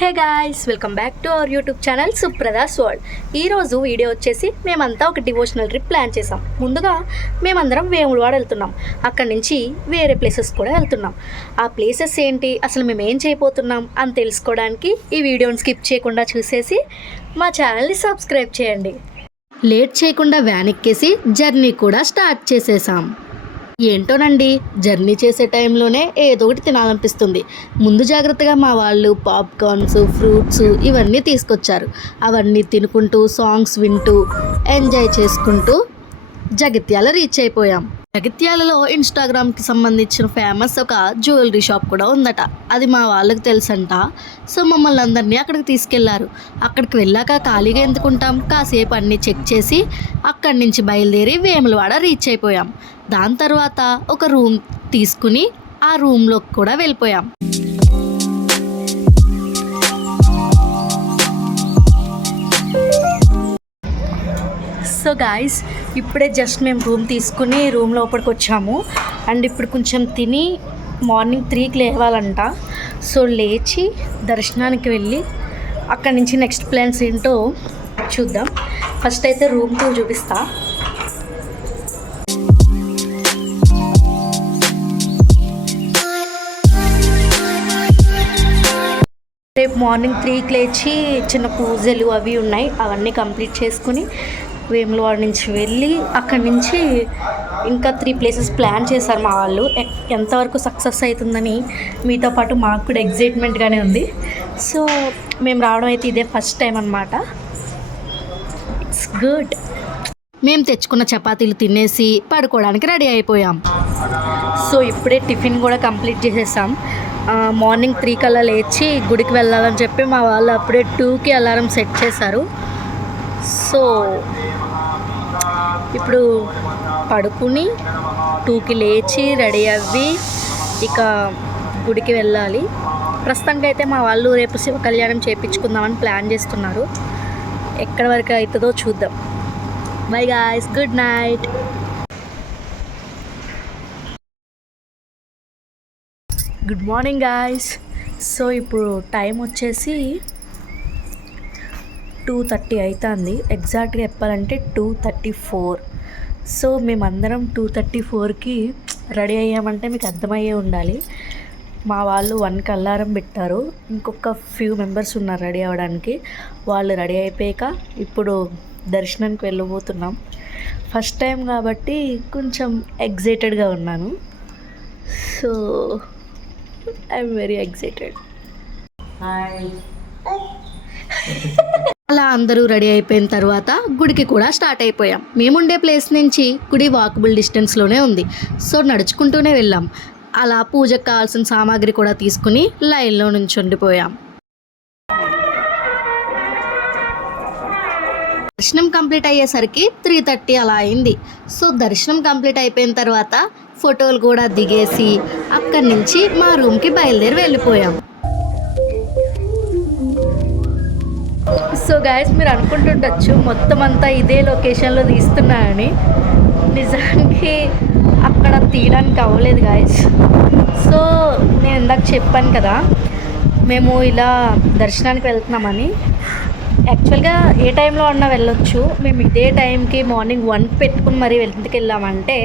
Hey guys, welcome back to our YouTube channel సుప్రదాస్ world. ఈరోజు video వచ్చేసి మేమంతా ఒక డివోషనల్ ట్రిప్ ప్లాన్ చేసాం. ముందుగా మేమందరం వేములవాడ వెళ్తున్నాం. అక్కడి నుంచి వేరే ప్లేసెస్ కూడా వెళ్తున్నాం. ఆ ప్లేసెస్ ఏంటి, అసలు మేము ఏం చేయబోతున్నాం అని తెలుసుకోవడానికి ఈ వీడియోని స్కిప్ చేయకుండా చూసేసి మా ఛానల్ని సబ్స్క్రైబ్ చేయండి. లేట్ చేయకుండా వ్యాన్ ఎక్కేసి జర్నీ కూడా స్టార్ట్ చేసేసాం. ఏంటోనండి, జర్నీ చేసే టైంలోనే ఏదో ఒకటి తినాలనిపిస్తుంది. ముందు జాగ్రత్తగా మా వాళ్ళు పాప్కార్న్స్, ఫ్రూట్స్ ఇవన్నీ తీసుకొచ్చారు. అవన్నీ తినుకుంటూ సాంగ్స్ వింటూ ఎంజాయ్ చేసుకుంటూ జగిత్యాల రీచ్ అయిపోయాం. జగిత్యాలలో ఇన్స్టాగ్రామ్కి సంబంధించిన ఫేమస్ ఒక జ్యువెలరీ షాప్ కూడా ఉందట. అది మా వాళ్ళకి తెలుసంట. సో మమ్మల్ని అందరినీ అక్కడికి తీసుకెళ్లారు. అక్కడికి వెళ్ళాక ఖాళీగా ఎందుకుంటాం, కాసేపు అన్నీ చెక్ చేసి అక్కడి నుంచి బయలుదేరి వేములవాడ రీచ్ అయిపోయాం. దాని తర్వాత ఒక రూమ్ తీసుకుని ఆ రూమ్లోకి కూడా వెళ్ళిపోయాం. సో గాయస్, ఇప్పుడే జస్ట్ మేము రూమ్ తీసుకుని రూమ్ లోపలికి వచ్చాము. అండ్ ఇప్పుడు కొంచెం తిని మార్నింగ్ 3కి లేవాలంట. సో లేచి దర్శనానికి వెళ్ళి అక్కడి నుంచి నెక్స్ట్ ప్లాన్స్ ఏంటో చూద్దాం. ఫస్ట్ అయితే రూమ్ టూర్ చూపిస్తా. రేపు మార్నింగ్ 3కి లేచి చిన్న పూజలు అవి ఉన్నాయి, అవన్నీ కంప్లీట్ చేసుకుని వేములవాడ నుంచి వెళ్ళి అక్కడి నుంచి ఇంకా 3 ప్లేసెస్ ప్లాన్ చేశారు మా వాళ్ళు. ఎంతవరకు సక్సెస్ అవుతుందని మీతో పాటు మాకు కూడా ఎగ్జైట్మెంట్గానే ఉంది. సో మేము రావడం అయితే ఇదే ఫస్ట్ టైం అన్నమాట. It's good. మేము తెచ్చుకున్న చపాతీలు తినేసి పడుకోవడానికి రెడీ అయిపోయాం. సో ఇప్పుడే టిఫిన్ కూడా కంప్లీట్ చేసేసాం. మార్నింగ్ 3 కల్లా లేచి గుడికి వెళ్ళాలని చెప్పి మా వాళ్ళు అప్పుడే 2కి అలారం సెట్ చేశారు. సో ఇప్పుడు పడుకుని 2కి లేచి రెడీ అవ్వి ఇక గుడికి వెళ్ళాలి. ప్రస్తుతానికి అయితే మా వాళ్ళు రేపు శివ కళ్యాణం చేయించుకుందామని ప్లాన్ చేస్తున్నారు. ఎక్కడి వరకు అవుతుందో చూద్దాం. By guys, good night. Good morning guys. So ఇప్పుడు టైం వచ్చేసి 2:30 అవుతుంది. ఎగ్జాక్ట్గా చెప్పాలంటే 2:34. సో మేమందరం 2:34కి రెడీ అయ్యామంటే మీకు అర్థమయ్యే ఉండాలి. మా వాళ్ళు 1కి అలారం పెట్టారు. ఇంకొక ఫ్యూ మెంబర్స్ ఉన్నారు రెడీ అవ్వడానికి. వాళ్ళు రెడీ అయిపోయాక ఇప్పుడు దర్శనానికి వెళ్ళబోతున్నాం. ఫస్ట్ టైం కాబట్టి కొంచెం ఎగ్జైటెడ్గా ఉన్నాను. So I'm very excited. అలా అందరూ రెడీ అయిపోయిన తర్వాత గుడికి కూడా స్టార్ట్ అయిపోయాం. మేముండే ప్లేస్ నుంచి గుడి వాకబుల్ డిస్టెన్స్లోనే ఉంది. సో నడుచుకుంటూనే వెళ్ళాం. అలా పూజకు కావాల్సిన సామాగ్రి కూడా తీసుకుని లైన్లో నుంచి ఉండిపోయాం. దర్శనం కంప్లీట్ అయ్యేసరికి 3:30 అలా అయింది. సో దర్శనం కంప్లీట్ అయిపోయిన తర్వాత ఫోటోలు కూడా దిగేసి అక్కడి నుంచి మా రూమ్కి బయలుదేరి వెళ్ళిపోయాం. సో గాయస్, మీరు అనుకుంటుండొచ్చు మొత్తం అంతా ఇదే లొకేషన్లో తీస్తున్నానని. నిజానికి అక్కడ తీయడానికి అవ్వలేదు గాయస్. సో నేను ఇందాక చెప్పాను కదా, మేము ఇలా దర్శనానికి వెళ్తున్నామని. యాక్చువల్గా ఏ టైంలో అన్నా వెళ్ళొచ్చు. మేము ఇదే టైంకి మార్నింగ్ 1కి పెట్టుకుని మరీ ఇంటికి వెళ్ళామంటే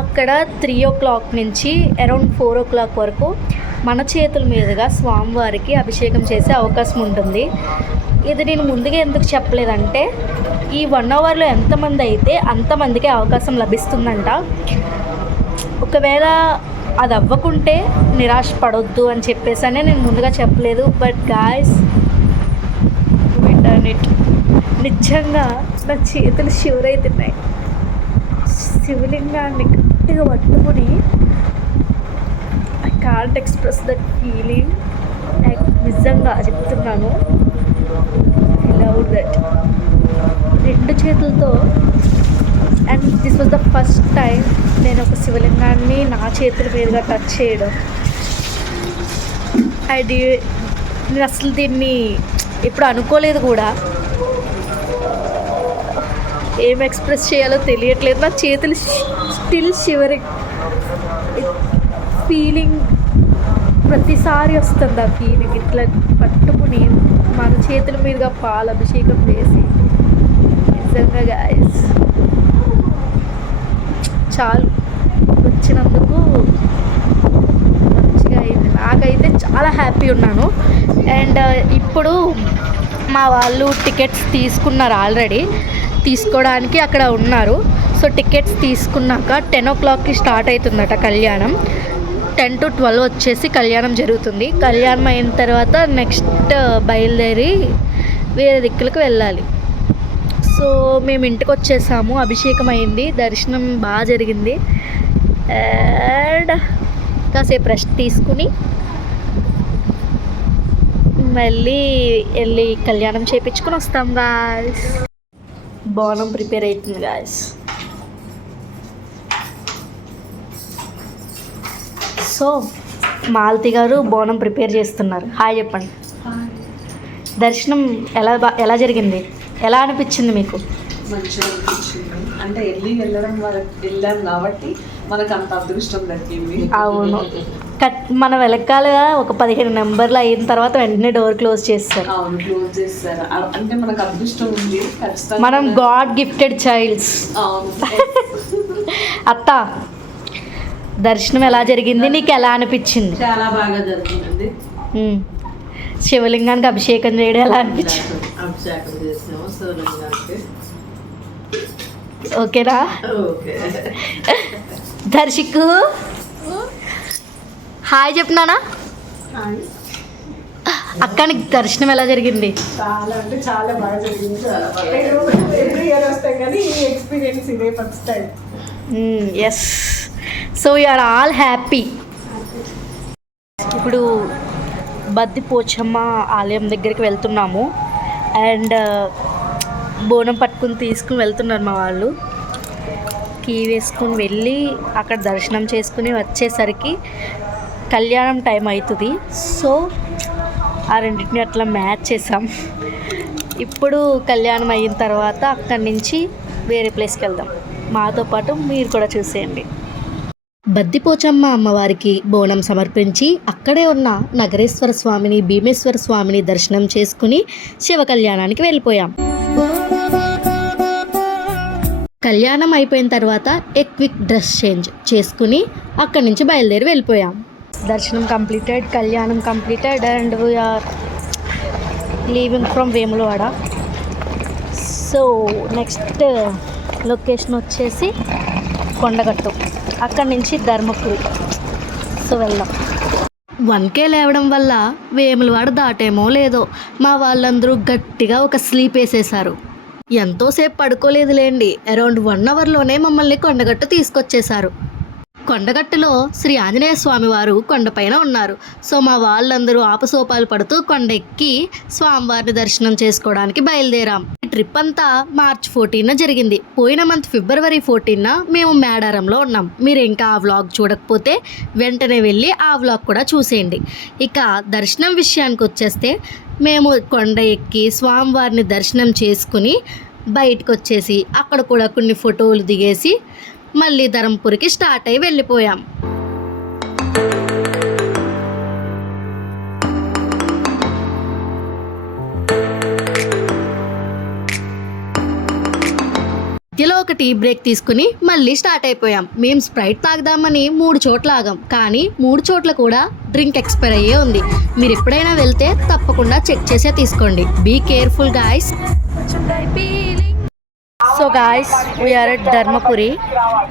అక్కడ 3 o'clock నుంచి అరౌండ్ 4 o'clock వరకు మన చేతుల మీదుగా స్వామివారికి అభిషేకం చేసే అవకాశం ఉంటుంది. ఇది నేను ముందుగా ఎందుకు చెప్పలేదంటే ఈ 1 అవర్లో ఎంతమంది అయితే అంతమందికి అవకాశం లభిస్తుందంట. ఒకవేళ అది అవ్వకుంటే నిరాశ పడొద్దు అని చెప్పేసనే నేను ముందుగా చెప్పలేదు. But guys, we done it. నిజంగా నా చేతులు షివర్ అవుతున్నాయి. శివలింగాన్ని గట్టిగా పట్టుకుని I can't express that feeling. నిజంగా చెప్తున్నాను, ఐ లవ్ దట్. 2 చేతులతో. And this was the first time నేను ఒక శివలింగాన్ని నా చేతుల మీదుగా టచ్ చేయడం. నేను అసలు దీన్ని ఎప్పుడు అనుకోలేదు కూడా. ఏం ఎక్స్ప్రెస్ చేయాలో తెలియట్లేదు. నా చేతులు స్టిల్ షివరింగ్. ఫీలింగ్ ప్రతిసారి వస్తుంది ఆ ఫీలింగ్. ఇట్లా పట్టుకుని మన చేతుల మీదుగా పాల అభిషేకం చేసి నిజంగా గాయస్ చాలు, వచ్చినందుకు మంచిగా అయింది. నాకైతే చాలా హ్యాపీ ఉన్నాను. అండ్ ఇప్పుడు మా వాళ్ళు టికెట్స్ తీసుకున్నారు, ఆల్రెడీ తీసుకోవడానికి అక్కడ ఉన్నారు. సో టికెట్స్ తీసుకున్నాక 10 o'clockకి స్టార్ట్ అవుతుందట కళ్యాణం. 10 to 12 వచ్చేసి కళ్యాణం జరుగుతుంది. కళ్యాణం అయిన తర్వాత నెక్స్ట్ బయలుదేరి వేరే దిక్కులకు వెళ్ళాలి. సో మేము ఇంటికి వచ్చేసాము, అభిషేకం అయింది, దర్శనం బాగా జరిగింది. అండ్ కాసేపు రెస్ట్ తీసుకుని మళ్ళీ వెళ్ళి కళ్యాణం చేయించుకొని వస్తాం గాయస్. బోనం ప్రిపేర్ అవుతుంది గాయస్. సో మాలతి గారు బోనం ప్రిపేర్ చేస్తున్నారు. హాయ్ చెప్పండి. దర్శనం ఎలా జరిగింది, ఎలా అనిపించింది మీకు? మంచిగా అనిపించింది. అంటే వెళ్ళాం కాబట్టి మనకు అంత అదృష్టం దక్కింది. అవును, మన వెనకాలగా ఒక 15 నెంబర్లు అయిన తర్వాత వెంటనే డోర్ క్లోజ్ చేస్తారు. అవును, క్లోజ్ చేస్తారు. అంటే మనకు అదృష్టం ఉంది ఖచ్చితంగా. మనం గాడ్ గిఫ్టెడ్ చైల్డ్స్. అవును. అత్త, దర్శనం ఎలా జరిగింది, నీకు ఎలా అనిపించింది? చాలా బాగా జరిగింది. శివలింగానికి అభిషేకం చేయడం ఎలా అనిపించింది? అభిషేకం చేసాము శివలింగానికి. ఓకేనా? ఓకే. దర్శకు హాయ్ చెప్పినానా? అక్కడికి దర్శనం ఎలా జరిగింది? చాలా అంటే చాలా బాగా జరిగింది. ఎవ్రీ ఇయర్ వస్తాం కానీ ఈ ఎక్స్పీరియన్స్ ఇదే first time. Yes, so we're all happy. ఇప్పుడు బద్దిపోచమ్మ ఆలయం దగ్గరికి వెళ్తున్నాము. అండ్ బోనం పట్టుకుని తీసుకుని వెళ్తున్నారు మా వాళ్ళు. కీ వేసుకుని వెళ్ళి అక్కడ దర్శనం చేసుకుని వచ్చేసరికి కళ్యాణం టైం అవుతుంది. సో ఆ రెండింటిని అట్లా మ్యాచ్ చేసాం. ఇప్పుడు కళ్యాణం అయిన తర్వాత అక్కడి నుంచి వేరే ప్లేస్కి వెళ్దాం. మాతో పాటు మీరు కూడా చూసేయండి. బద్దిపోచమ్మ అమ్మవారికి బోనం సమర్పించి అక్కడే ఉన్న నగరేశ్వర స్వామిని, భీమేశ్వర స్వామిని దర్శనం చేసుకుని శివ కళ్యాణానికి వెళ్ళిపోయాం. కళ్యాణం అయిపోయిన తర్వాత క్విక్ డ్రెస్ చేంజ్ చేసుకుని అక్కడి నుంచి బయలుదేరి వెళ్ళిపోయాం. దర్శనం కంప్లీటెడ్, కళ్యాణం completed and we're leaving from Vemulawada. So next location వచ్చేసి కొండగట్టు, అక్కడి నుంచి ధర్మపురి. సో వెళ్దాం. 1K లేవడం వల్ల వేములవాడ దాటేమో లేదో మా వాళ్ళందరూ గట్టిగా ఒక స్లీప్ వేసేశారు. ఎంతోసేపు పడుకోలేదులేండి, అరౌండ్ 1 hourలోనే మమ్మల్ని కొండగట్టు తీసుకొచ్చేశారు. కొండగట్టులో శ్రీ ఆంజనేయ స్వామి వారు కొండపైన ఉన్నారు. సో మా వాళ్ళందరూ ఆపసోపాలు పడుతూ కొండ ఎక్కి స్వామివారిని దర్శనం చేసుకోవడానికి బయలుదేరాం. ఈ ట్రిప్ అంతా March 14 జరిగింది. పోయిన మంత్ February 14 మేము మేడారంలో ఉన్నాం. మీరు ఇంకా ఆ వ్లాగ్ చూడకపోతే వెంటనే వెళ్ళి ఆ వ్లాగ్ కూడా చూసేయండి. ఇక దర్శనం విషయానికి వచ్చేస్తే మేము కొండ ఎక్కి స్వామివారిని దర్శనం చేసుకుని బయటకు వచ్చేసి అక్కడ కూడా కొన్ని ఫోటోలు దిగేసి మళ్ళీ ధర్మపురికి స్టార్ట్ అయ్యి వెళ్ళిపోయాం. మధ్యలో ఒక టీ బ్రేక్ తీసుకుని మళ్ళీ స్టార్ట్ అయిపోయాం. మేము స్ప్రైట్ తాగుదామని 3 చోట్ల ఆగాం, కానీ 3 చోట్ల కూడా డ్రింక్ ఎక్స్పైర్ అయ్యే ఉంది. మీరు ఎప్పుడైనా వెళ్తే తప్పకుండా చెక్ చేసే తీసుకోండి. Be careful guys. So guys, we're at Dharmapuri.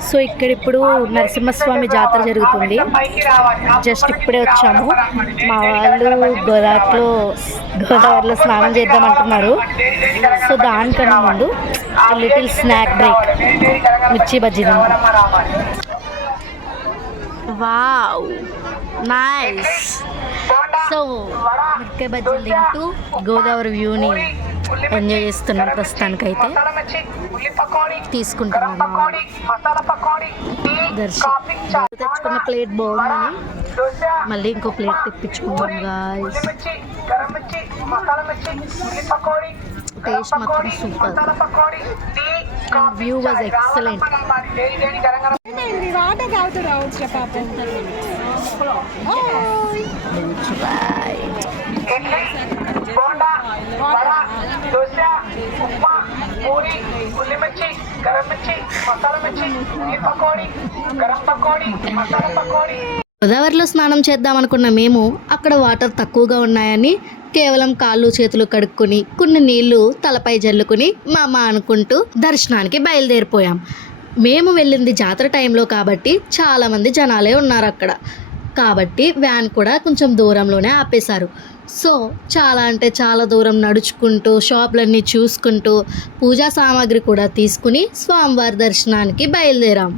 So ఇక్కడ ఇప్పుడు నరసింహస్వామి జాతర జరుగుతుంది. జస్ట్ ఇప్పుడే వచ్చాము. మా వాళ్ళు గోదావరిలో స్నానం చేద్దామంటున్నారు. సో దానికన్నా ముందు లిటిల్ స్నాక్ బ్రేక్, మిర్చి బజ్జీ తిందాం. Wow, nice. సో మిరపకాయ బజ్జీలు తింటూ గోదావరి వ్యూని ఎంజాయ్ చేస్తున్నాం. ప్రస్తుతానికైతే తీసుకుంటున్నాం. తెచ్చుకున్న ప్లేట్ బాగుందని మళ్ళీ ఇంకో ప్లేట్ తెప్పించుకుంటాం గాయ్స్. టేస్ట్ మాత్రం super. View was excellent. Bonda vada dosa upma puri ఉల్లి మిర్చి గరం మిర్చి మసాలా మిర్చి ఈ పకోడీ గరం పకోడీ మసాలా పకోడీ. గోదావరిలో స్నానం చేద్దాం అనుకున్న మేము అక్కడ వాటర్ తక్కువగా ఉన్నాయని కేవలం కాళ్ళు చేతులు కడుక్కొని కొన్ని నీళ్లు తలపై జల్లుకుని మామ అనుకుంటూ దర్శనానికి బయలుదేరిపోయాం. మేము వెళ్ళింది జాతర టైంలో కాబట్టి చాలామంది జనాలే ఉన్నారు అక్కడ. కాబట్టి వ్యాన్ కూడా కొంచెం దూరంలోనే ఆపేశారు. సో చాలా అంటే చాలా దూరం నడుచుకుంటూ షాపులన్నీ చూసుకుంటూ పూజా సామాగ్రి కూడా తీసుకుని స్వామివారి దర్శనానికి బయలుదేరాం.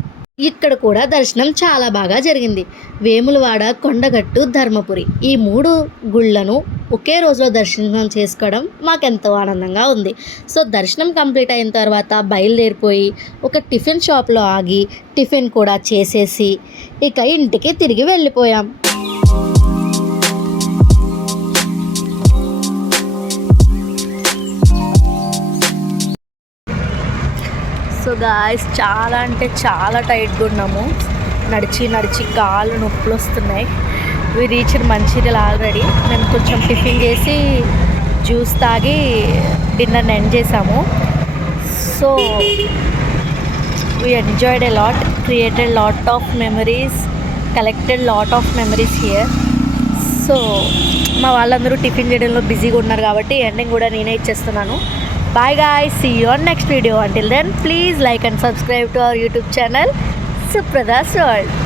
ఇక్కడ కూడా దర్శనం చాలా బాగా జరిగింది. వేములవాడ, కొండగట్టు, ధర్మపురి ఈ 3 గుళ్ళను ఒకే రోజులో దర్శనం చేసుకోవడం మాకెంతో ఆనందంగా ఉంది. సో దర్శనం కంప్లీట్ అయిన తర్వాత బయలుదేరిపోయి ఒక టిఫిన్ షాప్లో ఆగి టిఫిన్ కూడా చేసేసి ఇక ఇంటికి తిరిగి వెళ్ళిపోయాం. సో గాయస్ చాలా అంటే చాలా టైట్గా ఉన్నాము. నడిచి కాళ్ళు నొప్పులు వస్తున్నాయి. We reached Mancherial already. మేము కొంచెం టిఫిన్ చేసి జ్యూస్ తాగి డిన్నర్ని ఎండ్ చేసాము. So we enjoyed a lot, created lot of memories, collected lot of memories here. So మా వాళ్ళందరూ టిఫిన్ చేయడంలో బిజీగా ఉన్నారు కాబట్టి ఎండింగ్ కూడా నేనే ఇచ్చేస్తున్నాను. Bye guys, see you on next video. Until then, please like and subscribe to our YouTube channel, Suprada's World.